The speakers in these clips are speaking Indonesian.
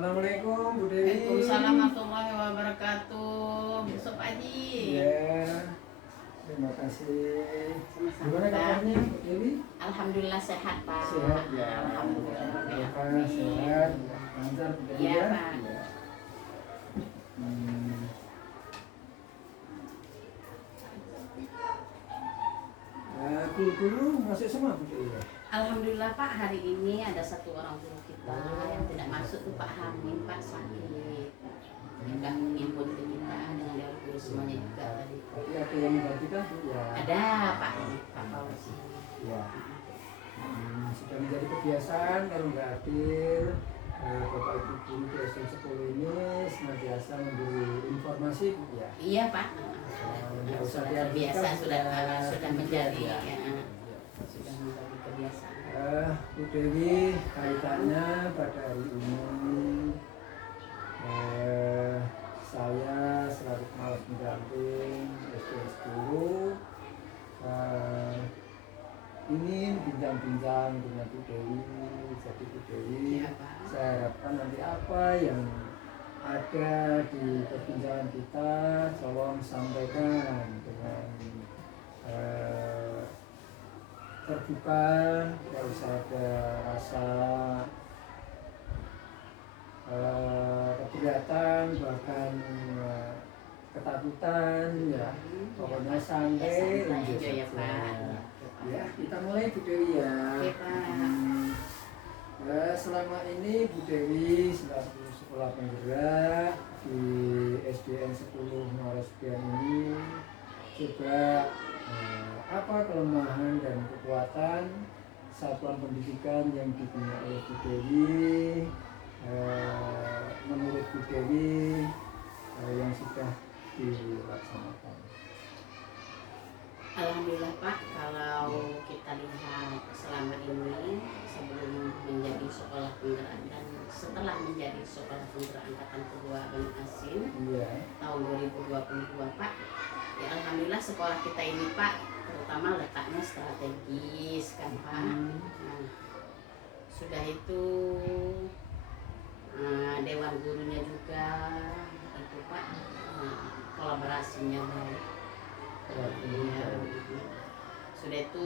Assalamualaikum Bu Dewi. Waalaikumsalam warahmatullahi wabarakatuh. Besok Pak Haji. Ya, terima kasih. Gimana kabarnya Bu Dewi? Alhamdulillah sehat Pak. Sehat ya. Alhamdulillah. Alhamdulillah sehat. Lancar Bu Dewi Iya, ya. Pak. Ya. Guru masuk semua Bu Dewi ya? Alhamdulillah Pak, hari ini ada satu orang guru kita yang tidak masuk tuh Pak Hamim, Pak sakit. Sudah mengimpun ke kita dengan dewan guru semuanya juga tadi. Tapi ada yang menggantikan Bu ya? Ada Pak Fauzi. Ya. Sudah menjadi kebiasaan kalau nggak hadir Bapak Ibu guru di SD 10 ini senantiasa memberi informasi Bu ya. Iya Pak. Nggak usah Sudah terbiasa, sudah menjadi ya. Sudah menjadi kebiasaan. Bu Dewi, kaitannya pada hari ini saya selaku pengawas pendamping SD 10 ingin bincang-bincang dengan Bu Dewi. Jadi Bu Dewi, Iya, Pak. saya harapkan nanti apa yang ada di perbincangan kita tolong sampaikan dengan terbuka, tidak usah ada rasa keberatan bahkan ketakutan ya. Pokoknya santai Santai aja ya, Pak. Ya, kita mulai Bu Dewi ya. Oke, Pak. Selama ini Bu Dewi selaku sekolah penggerak di SDN 10 Muarasbian ini coba apa kelemahan dan kekuatan satuan pendidikan yang dibina oleh Bu Dewi, menurut Bu Dewi yang sudah dilaksanakan. Alhamdulillah Pak, kalau kita lihat selama ini sebelum menjadi sekolah penggerak dan setelah menjadi sekolah penggerak angkatan kedua Bani Asin tahun 2022 Pak, ya Alhamdulillah sekolah kita ini Pak, terutama letaknya strategis kan Pak. Nah, sudah itu dewan gurunya juga itu Pak, kolaborasinya baik. Ya, sudah itu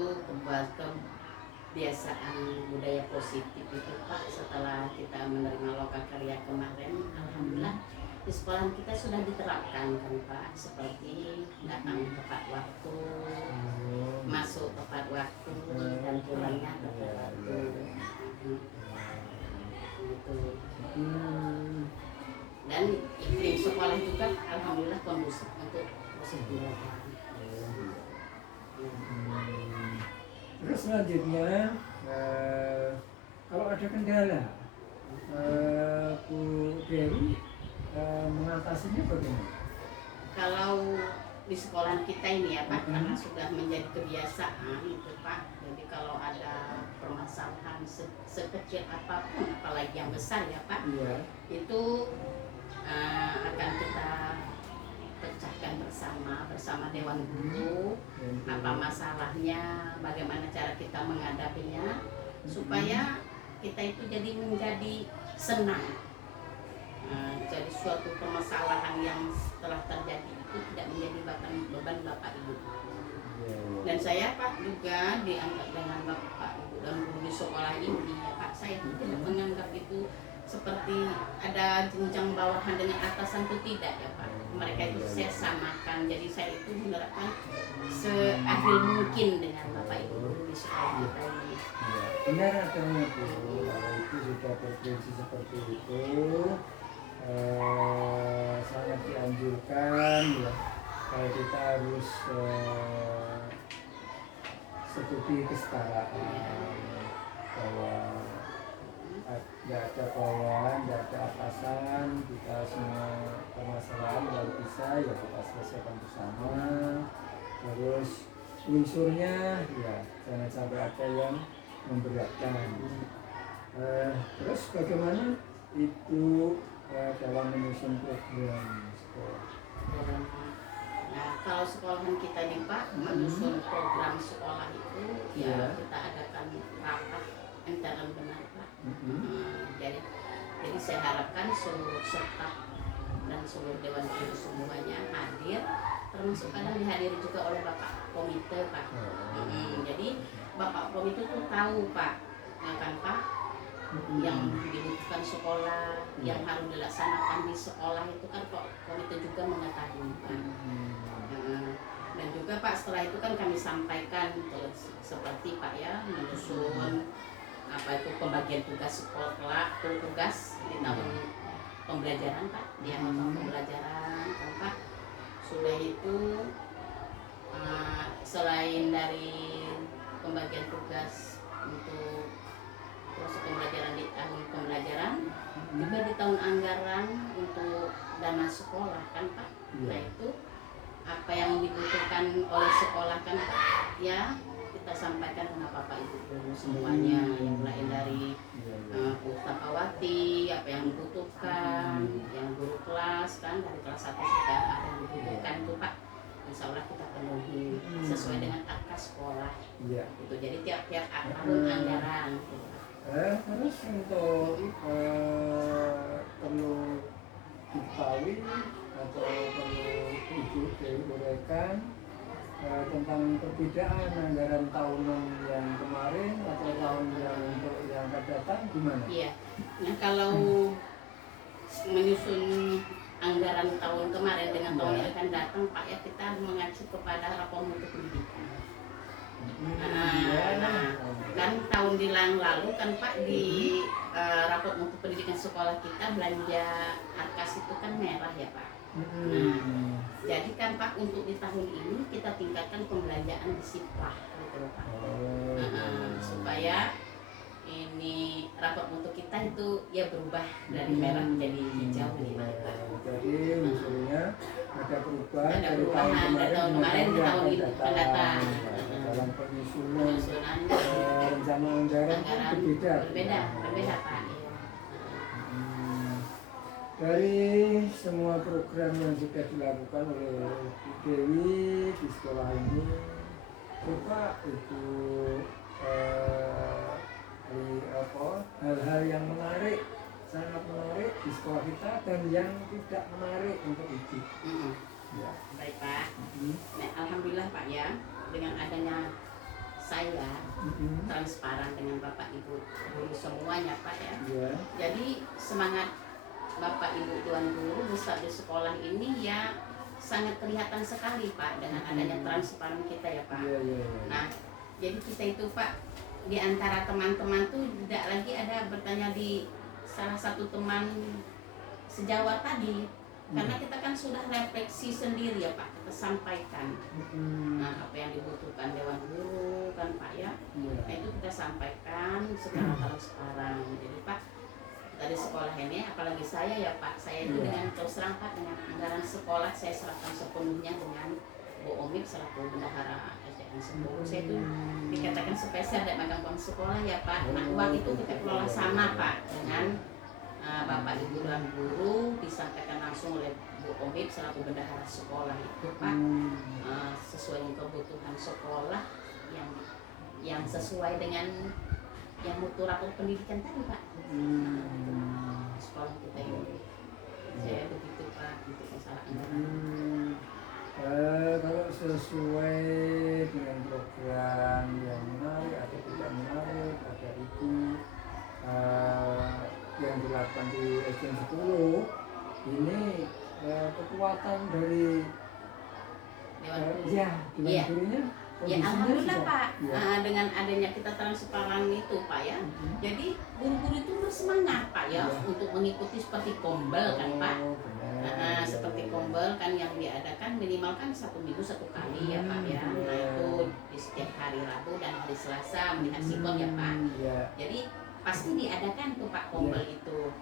kebiasaan budaya positif itu Pak, setelah kita menerima lokakarya kemarin, alhamdulillah di sekolah kita sudah diterapkan kan Pak, seperti datang tepat waktu, masuk tepat waktu, dan pulangnya tepat waktu. Gitu. Dan iklim sekolah juga alhamdulillah kondusif untuk belajar. Terus selanjutnya kalau ada kendala Bu Dewi mengatasinya bagaimana? Kalau di sekolah kita ini ya Pak, karena sudah menjadi kebiasaan itu Pak, jadi kalau ada permasalahan sekecil apapun, apalagi yang besar ya Pak, itu akan kita pecahkan bersama Dewan Guru, apa masalahnya, bagaimana cara kita menghadapinya, supaya kita itu menjadi senang. Jadi suatu permasalahan yang setelah terjadi itu tidak menjadi beban Bapak Ibu. Dan saya Pak juga dianggap dengan Bapak Ibu dan guru di sekolah ini ya Pak, saya tidak menganggap itu seperti ada jenjang bawahan dengan atasan itu tidak ya Pak. Mereka itu saya samakan, jadi saya itu menerapkan seadil mungkin dengan Bapak Ibu guru di sekolah kita ini. Benar adanya Bu, kalau itu sudah berprinsip seperti itu sangat dianjurkan ya, kalau kita harus studi kesetaraan, bahwa tidak ada bawahan, tidak ada atasan, kita semua permasalahan kalau bisa ya kita selesaikan bersama. Terus unsurnya ya jangan sampai ada yang memberatkan. Terus bagaimana itu dalam menyusun program sekolah? Nah, kalau sekolahan kita ini Pak, menyusun program sekolah itu ya kita adakan rapat internal benar Pak. Jadi Jadi saya harapkan seluruh staf dan seluruh dewan guru semuanya hadir, termasuk kadang dihadiri juga oleh Bapak Komite Pak. Jadi Bapak Komite tuh tahu Pak, ya kan Pak, yang dibutuhkan sekolah, yang harus dilaksanakan di sekolah itu kan Pak Komite juga mengetahui Pak. Dan juga Pak setelah itu kan kami sampaikan seperti Pak ya menyusun apa itu pembagian tugas sekolah, tugas di tahun pembelajaran Pak, di tahun pembelajaran kan Pak. Sudah itu selain dari pembagian tugas untuk proses pembelajaran di tahun pembelajaran, juga di tahun anggaran untuk dana sekolah kan Pak. Nah itu apa yang dibutuhkan oleh sekolah kan Pak, ya kita sampaikan dengan Bapak Ibu guru semuanya, yang mulai dari pustakawati apa yang dibutuhkan, yang guru kelas kan dari kelas 1 sudah ada yang dibutuhkan tuh Pak. Insya Allah kita penuhi sesuai dengan angka sekolah. Itu jadi tiap-tiap tahun anggaran. Terus untuk perlu diketahui atau perlu diuraikan tentang perbedaan anggaran tahunan yang kemarin atau tahun yang untuk yang akan datang gimana? Iya. Nah kalau menyusun anggaran tahun kemarin dengan tahun yang akan datang Pak ya, kita mengacu kepada rapor mutu pendidikan. Dan tahun lalu kan Pak di rapor mutu pendidikan sekolah kita belanja ARKAS itu kan merah ya Pak. Jadi kan Pak untuk di tahun ini kita tingkatkan pembelanjaan di SIPRAH gitu Pak. Supaya ini rapor mutu kita itu ya berubah dari merah menjadi hijau gitu Pak. Jadi maksudnya ada perubahan dari tahun kemarin ke tahun ini akan datang. Dalam penyusunan rencana anggaran berbeda Pak. Dari semua program yang sudah dilakukan oleh Bu Dewi di sekolah ini, coba itu hal-hal yang menarik, sangat menarik di sekolah kita dan yang tidak menarik untuk itu. Ya. Baik Pak. Nah, alhamdulillah Pak ya, dengan adanya saya transparan dengan Bapak Ibu guru semuanya Pak ya. Jadi semangat Bapak Ibu Tuan Guru besar di sekolah ini ya sangat kelihatan sekali Pak dengan adanya transparan kita ya Pak. Nah, jadi kita itu Pak di antara teman-teman tuh tidak lagi ada bertanya di salah satu teman sejawat tadi, karena kita kan sudah refleksi sendiri ya Pak, kita sampaikan apa yang dibutuhkan Dewan Guru kan Pak ya. Nah itu kita sampaikan secara transparan. Jadi Pak dari sekolah ini, apalagi saya ya Pak, saya itu dengan terus terang Pak dengan anggaran sekolah saya serahkan sepenuhnya dengan Bu Omik selaku bendahara SDN 10. Saya itu dikatakan spesial dan magang uang sekolah ya Pak. Nah uang itu kita kelola sama Pak dengan Bapak Ibu dan Guru, disampaikan langsung oleh Bu Omik selaku bendahara sekolah itu Pak, sesuai dengan kebutuhan sekolah yang sesuai dengan yang mutu rapor pendidikan tadi Pak. Sekolah kita ini saya begitu Pak untuk masalah anggaran. Kalau sesuai dengan program yang menarik atau tidak menarik, ada itu yang dilakukan di SDN 10 ini kekuatan dari Dewan Gurunya. Ya alhamdulillah Pak, dengan adanya kita transparan itu Pak ya, jadi guru-guru itu bersemangat Pak ya untuk mengikuti seperti kombel kan Pak. Seperti kombel kan yang diadakan minimal kan 1 minggu 1 kali ya Pak ya. Nah itu di setiap hari Rabu dan hari Selasa melihat sikon ya Pak. Jadi pasti diadakan tuh Pak kombel itu.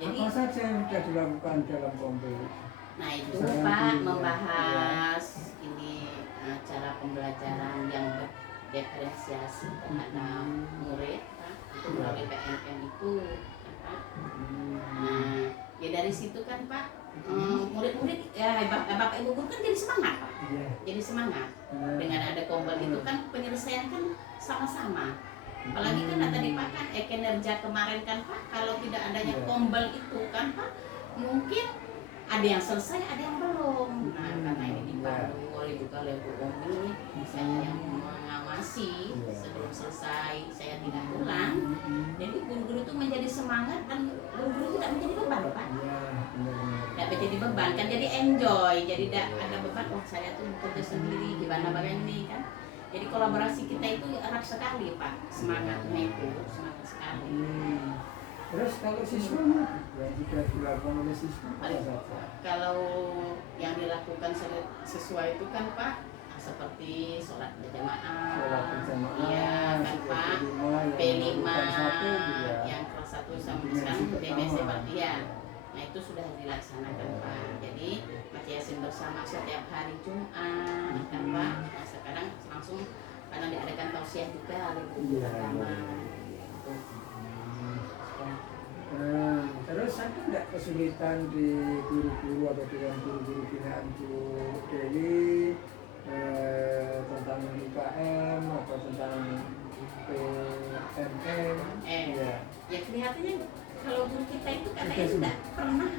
Jadi apa saja yang sudah dilakukan dalam kombel? Nah itu Pak membahas ini cara pembelajaran yang berdiferensiasi terhadap murid Pak, itu melalui PNM itu Pak. Nah ya dari situ kan Pak murid-murid ya Bapak Ibu guru kan jadi semangat Pak. Jadi semangat dengan ada kombel itu kan penyelesaian kan sama-sama. Apalagi kan tadi Pak kan kerja kemarin kan Pak, kalau tidak adanya Iya. kombel itu kan Pak, mungkin ada yang selesai, ada yang belum. Nah, karena ini dipandu oleh juga oleh Bu Umi, saya yang mengawasi Iya. sebelum selesai, saya tidak pulang. Jadi guru-guru itu menjadi semangat dan guru-guru tidak menjadi beban Pak. Iya, benar-benar. Tidak menjadi beban kan, jadi enjoy, jadi tidak ada beban. Oh saya tuh bekerja sendiri, gimana bagaimana ini kan. Jadi kolaborasi kita itu erat sekali Pak, semangatnya itu semangat sekali. Terus kalau siswa yang juga dilakukan oleh siswa apa saja? Kalau yang dilakukan siswa itu kan Pak, seperti sholat berjamaah, Sholat berjamaah, iya kan Pak, P5 yang kelas 1 sampai sekarang DBC Pak, iya. Nah itu sudah dilaksanakan Pak. Jadi Mati Yasin bersama setiap hari Jumat kan Pak. Nah sekarang langsung karena diadakan tausiah juga oleh guru agama. Nah, terus ada tidak kesulitan di guru-guru atau dengan guru-guru binaan Bu Dewi tentang UKM atau tentang PMM? Ya kelihatannya kalau guru kita itu katanya tidak pernah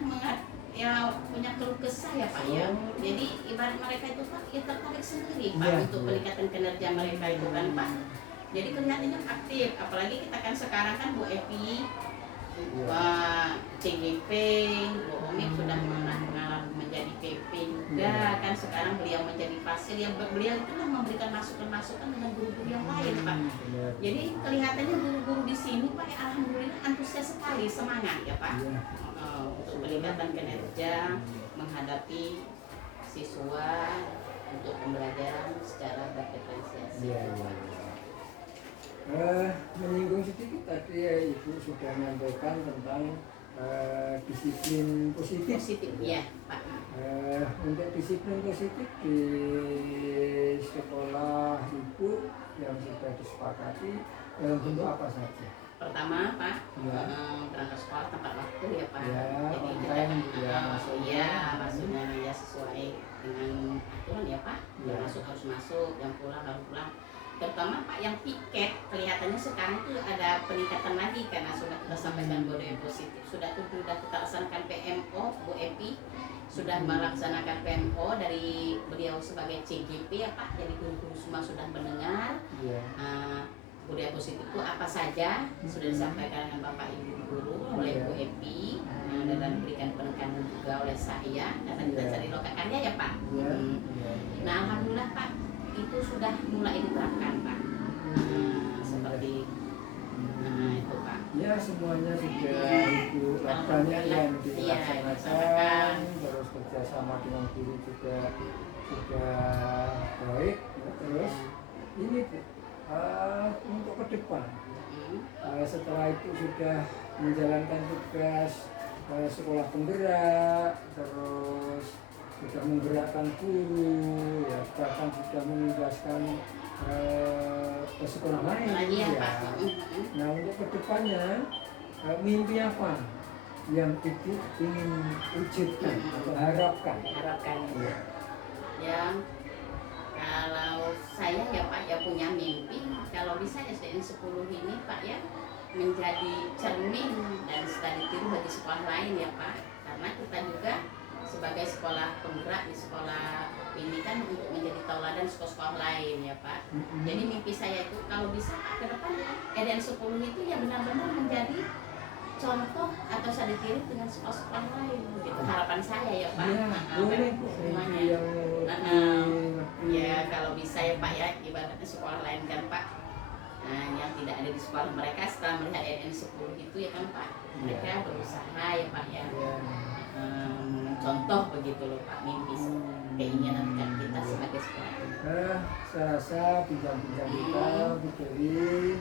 punya keluh kesah ya Pak ya. Jadi ibarat mereka itu Pak ya tertarik sendiri Pak untuk peningkatan kinerja mereka itu kan Pak. Jadi kelihatannya aktif, apalagi kita kan sekarang kan Bu Epi, Pak CGP, Bu Umi sudah mengalami menjadi PP juga kan, sekarang beliau menjadi pasir yang beliau itulah memberikan masukan-masukan dengan guru-guru yang lain Pak. Jadi kelihatannya guru-guru di sini Pak ya, alhamdulillah antusias sekali, semangat ya Pak untuk peningkatan kinerja menghadapi siswa untuk pembelajaran secara berdiferensiasi. Menyinggung sedikit tadi ya Ibu sudah menyampaikan tentang disiplin positif. Ya Pak. Untuk disiplin positif di sekolah Ibu yang sudah disepakati dalam bentuk apa saja? Pertama Pak, berangkat sekolah tepat waktu ya Pak. Ya, jadi kita maksudnya ya sesuai dengan aturan ya Pak. Yang masuk harus masuk, yang pulang harus pulang. Terutama Pak yang piket, kelihatannya sekarang itu ada peningkatan lagi karena sudah kita sampaikan budaya positif, sudah kita laksanakan PMO, Bu Epi sudah melaksanakan PMO dari beliau sebagai CGP ya Pak, jadi guru-guru semua sudah mendengar. Budaya positif itu apa saja sudah disampaikan dengan Bapak Ibu guru oleh Bu Epi dan diberikan penekanan juga oleh saya karena kita cari loka karya ya Pak. Nah alhamdulillah Pak itu sudah mulai diterapkan Pak, seperti itu Pak. Ya semuanya sudah Ibu lakukannya yang dilaksanakan, terus kerjasama dengan guru juga sudah baik. Terus ini Bu, untuk ke depan setelah itu sudah menjalankan tugas sekolah penggerak, terus sudah menggerakkan guru, ya bahkan sudah menugaskan ke sekolah lain ya. Nah untuk kedepannya mimpi apa yang Ibu ingin wujudkan atau harapkan? Ya kalau saya ya Pak ya punya mimpi kalau bisa SDN 10 ini Pak ya menjadi cermin dan studi tiru bagi sekolah lain ya Pak, karena kita juga sebagai sekolah penggerak di sekolah ini kan untuk menjadi tauladan sekolah-sekolah lain ya Pak. Jadi mimpi saya itu kalau bisa Pak ke depan SDN 10 itu ya benar-benar menjadi contoh atau studi tiru dengan sekolah-sekolah lain. Itu harapan saya ya Pak. Semuanya. Ya kalau bisa ya Pak ya, ibaratnya sekolah lain kan Pak. Yang tidak ada di sekolah mereka setelah melihat SDN 10 itu ya kan Pak, mereka berusaha ya Pak ya. Contoh begitu loh Pak, mimpi keinginan kita sebagai sekolah. Saya rasa bincang-bincang kita Bu Dewi,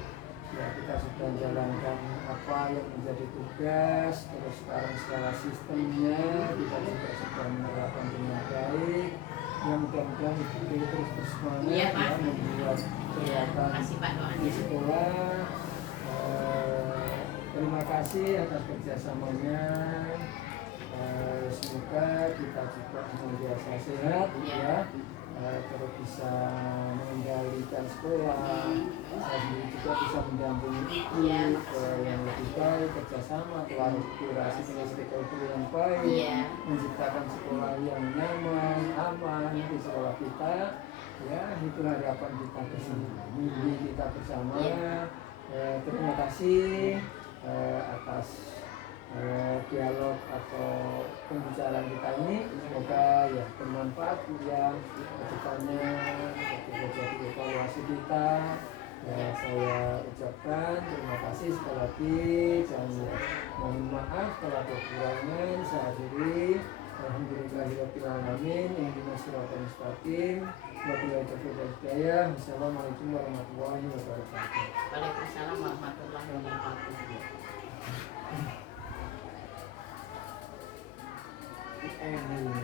ya kita sudah menjalankan apa yang menjadi tugas, terus sekarang secara sistemnya kita juga sudah menerapkan dengan baik. Yang mudah-mudahan Ibu Dewi terus bersemangat ya membuat kegiatan di sekolah. Terima kasih atas kerjasamanya. Semoga kita juga senantiasa sehat ya, terus bisa mengendalikan sekolah, saya sendiri juga bisa mendampingi Ibu yang lebih baik, kerjasama, kolaborasi dengan stakeholder yang baik, Iya. menciptakan sekolah yang nyaman, aman di sekolah kita. Ya, itu harapan kita bersama, mimpi kita bersama. Terima kasih atas dialog atau pembicaraan kita ini. Semoga ya bermanfaat ya kedepannya jadi evaluasi kita. Ya, saya ucapkan terima kasih sekali lagi dan mohon maaf kalau ada kekurangan. Saya akhiri. Alhamdulillahirabbil alamin. Ihdinas siratal mustaqim. Wabillahi taufiq wal hidayah. Wassalamualaikum warahmatullahi wabarakatuh. Waalaikumsalam warahmatullahi wabarakatuh.